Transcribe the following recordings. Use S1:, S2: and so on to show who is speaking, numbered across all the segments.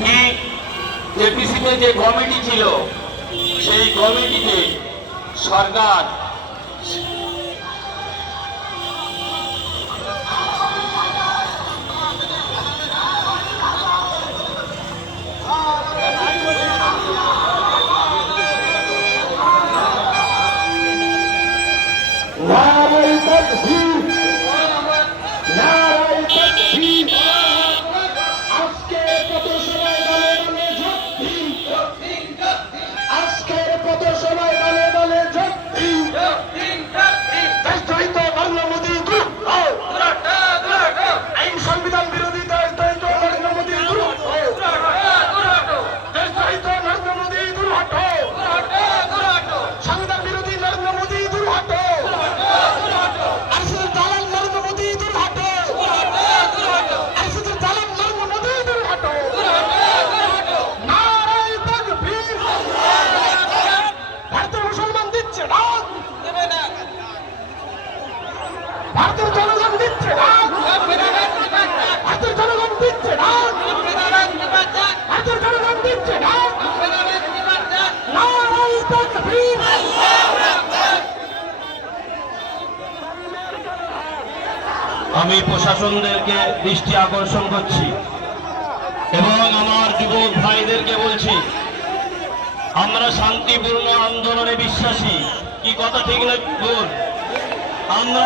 S1: ঠিক এপিসিতে যে কমিটি ছিল সেই কমিটিতে সরকার আমি প্রশাসনদেরকে দৃষ্টি আকর্ষণ করছি এবং আমার যুবক ভাইদেরকে বলছি, আমরা শান্তিপূর্ণ আন্দোলনে বিশ্বাসী। কি কথা ঠিক না বল আমরা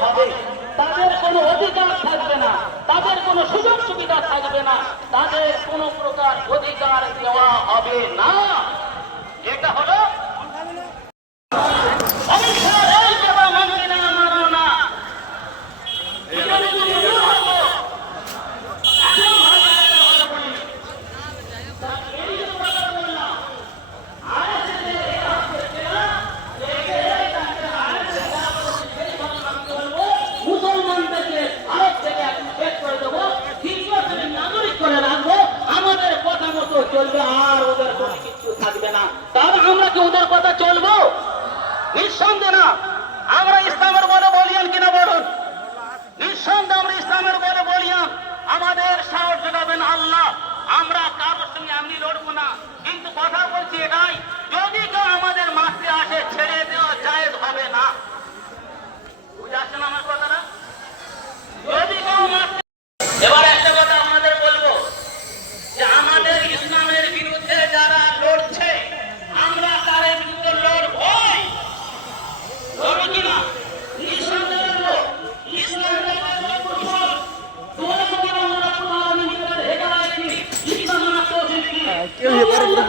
S2: তাদের তাদের কোনো অধিকার থাকবে না, তাদের কোনো সুযোগ সুবিধা থাকবে না, তাদের কোনো প্রকার অধিকার দেওয়া হবে না। কিন্তু কথা বলছি এটাই যদি কেউ আমাদের মাঠে আসে ছেড়ে দেওয়া জায়েজ হবে না।